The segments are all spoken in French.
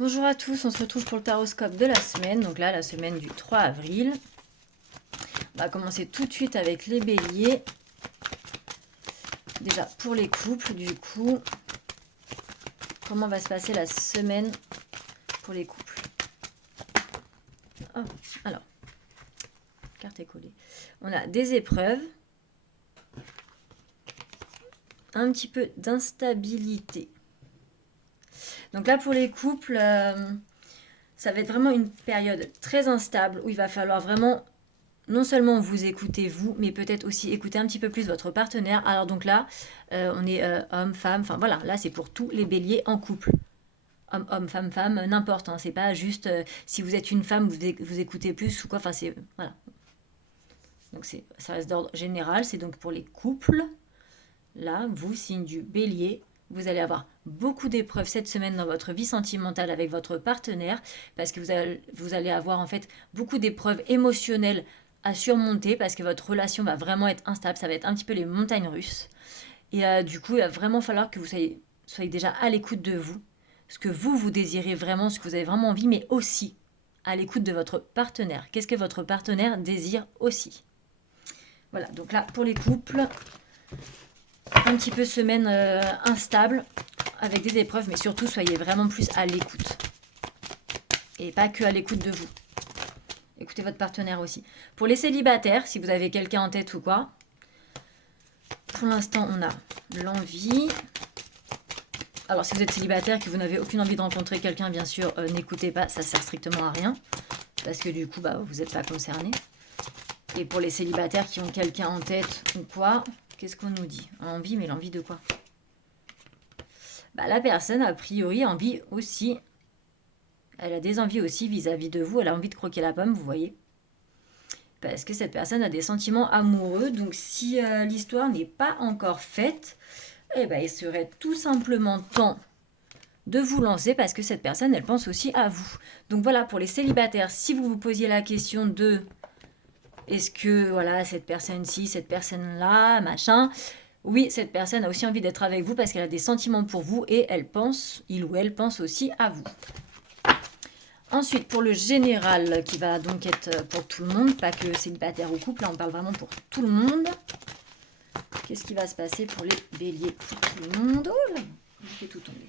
Bonjour à tous, on se retrouve pour le taroscope de la semaine. Donc là, la semaine du 3 avril. On va commencer tout de suite avec les béliers. Déjà, pour les couples, du coup, comment va se passer la semaine pour les couples? Oh, alors, carte est collée. On a des épreuves, un petit peu d'instabilité. Donc là, pour les couples, ça va être vraiment une période très instable où il va falloir vraiment non seulement vous écoutez vous, mais peut-être aussi écouter un petit peu plus votre partenaire. Alors donc là, on est homme, femme, enfin voilà, là c'est pour tous les béliers en couple. Homme, homme, femme, femme, n'importe. Hein, c'est pas juste si vous êtes une femme, vous écoutez plus ou quoi. Enfin c'est voilà. Donc ça reste d'ordre général. C'est donc pour les couples. Là, vous, signe du bélier, vous allez avoir beaucoup d'épreuves cette semaine dans votre vie sentimentale avec votre partenaire parce que vous allez avoir en fait beaucoup d'épreuves émotionnelles à surmonter parce que votre relation va vraiment être instable, ça va être un petit peu les montagnes russes. Et du coup, il va vraiment falloir que vous soyez déjà à l'écoute de vous, ce que vous désirez vraiment, ce que vous avez vraiment envie, mais aussi à l'écoute de votre partenaire. Qu'est-ce que votre partenaire désire aussi? Voilà, donc là, pour les couples, un petit peu semaine instable avec des épreuves, mais surtout soyez vraiment plus à l'écoute. Et pas que à l'écoute de vous. Écoutez votre partenaire aussi. Pour les célibataires, si vous avez quelqu'un en tête ou quoi, pour l'instant on a l'envie. Alors si vous êtes célibataire et que vous n'avez aucune envie de rencontrer quelqu'un, bien sûr, n'écoutez pas, ça sert strictement à rien. Parce que du coup, vous n'êtes pas concerné. Et pour les célibataires qui ont quelqu'un en tête ou quoi, qu'est-ce qu'on nous dit? Envie, mais l'envie de quoi? La personne, a priori, a envie aussi. Elle a des envies aussi vis-à-vis de vous. Elle a envie de croquer la pomme, vous voyez. Parce que cette personne a des sentiments amoureux. Donc si l'histoire n'est pas encore faite, il serait tout simplement temps de vous lancer parce que cette personne, elle pense aussi à vous. Donc voilà, pour les célibataires, si vous vous posiez la question de est-ce que voilà cette personne-ci, cette personne-là, machin, oui, cette personne a aussi envie d'être avec vous parce qu'elle a des sentiments pour vous et elle pense, il ou elle pense aussi à vous. Ensuite, pour le général, qui va donc être pour tout le monde, pas que célibataire ou couple, là on parle vraiment pour tout le monde. Qu'est-ce qui va se passer pour les béliers, pour tout le monde? Oh là, je fais tout tomber.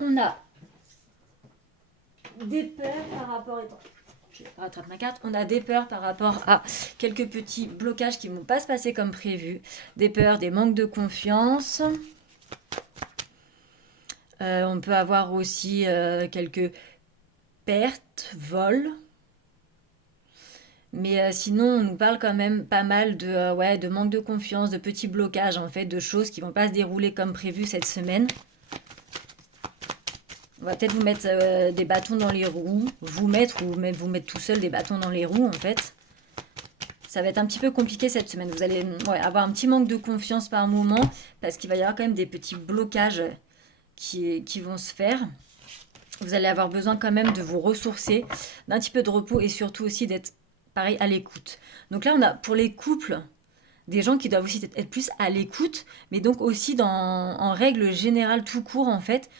On a des peurs par rapport... Je rattrape ma carte. On a des peurs par rapport à quelques petits blocages qui ne vont pas se passer comme prévu. Des peurs, des manques de confiance. On peut avoir aussi quelques pertes, vols. Mais sinon, on nous parle quand même pas mal de manque de confiance, de petits blocages, en fait, de choses qui vont pas se dérouler comme prévu cette semaine. On va peut-être vous mettre des bâtons dans les roues, vous mettre ou même vous mettre tout seul des bâtons dans les roues, en fait. Ça va être un petit peu compliqué cette semaine. Vous allez avoir un petit manque de confiance par moment, parce qu'il va y avoir quand même des petits blocages qui vont se faire. Vous allez avoir besoin quand même de vous ressourcer, d'un petit peu de repos et surtout aussi d'être pareil à l'écoute. Donc là, on a pour les couples des gens qui doivent aussi être plus à l'écoute, mais donc aussi en règle générale tout court en fait,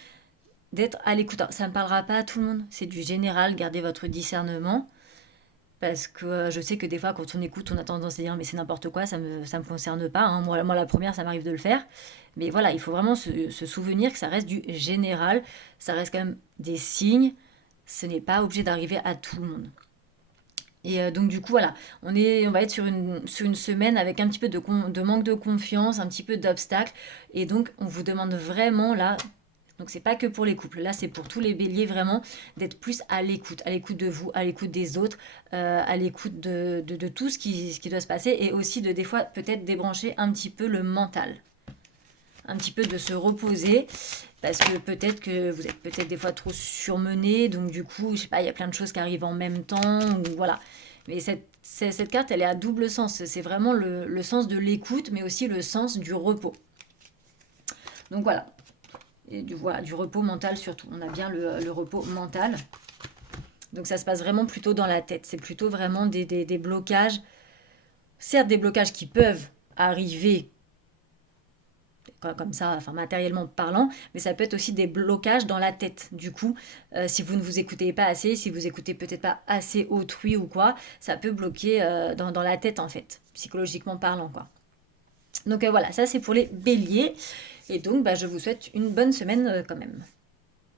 d'être à l'écoute. Alors, ça ne parlera pas à tout le monde, c'est du général, gardez votre discernement. Parce que je sais que des fois, quand on écoute, on a tendance à dire mais c'est n'importe quoi, ça me concerne pas. Hein. Moi, la première, ça m'arrive de le faire. Mais voilà, il faut vraiment se souvenir que ça reste du général. Ça reste quand même des signes. Ce n'est pas obligé d'arriver à tout le monde. Et donc du coup, voilà, on va être sur une semaine avec un petit peu de manque de confiance, un petit peu d'obstacles. Et donc, on vous demande vraiment là, donc c'est pas que pour les couples, là c'est pour tous les béliers vraiment, d'être plus à l'écoute de vous, à l'écoute des autres, à l'écoute de tout ce qui doit se passer et aussi de des fois peut-être débrancher un petit peu le mental. Un petit peu de se reposer parce que peut-être que vous êtes peut-être des fois trop surmené, donc du coup, je sais pas, il y a plein de choses qui arrivent en même temps, ou voilà. Mais cette carte, elle est à double sens. C'est vraiment le sens de l'écoute, mais aussi le sens du repos. Donc voilà. Et du repos mental surtout. On a bien le repos mental. Donc ça se passe vraiment plutôt dans la tête. C'est plutôt vraiment des blocages. Certes, des blocages qui peuvent arriver comme ça, enfin matériellement parlant, mais ça peut être aussi des blocages dans la tête. Du coup, si vous ne vous écoutez pas assez, si vous écoutez peut-être pas assez autrui ou quoi, ça peut bloquer dans la tête en fait, psychologiquement parlant quoi. Donc voilà, ça c'est pour les béliers. Et donc, bah, je vous souhaite une bonne semaine quand même.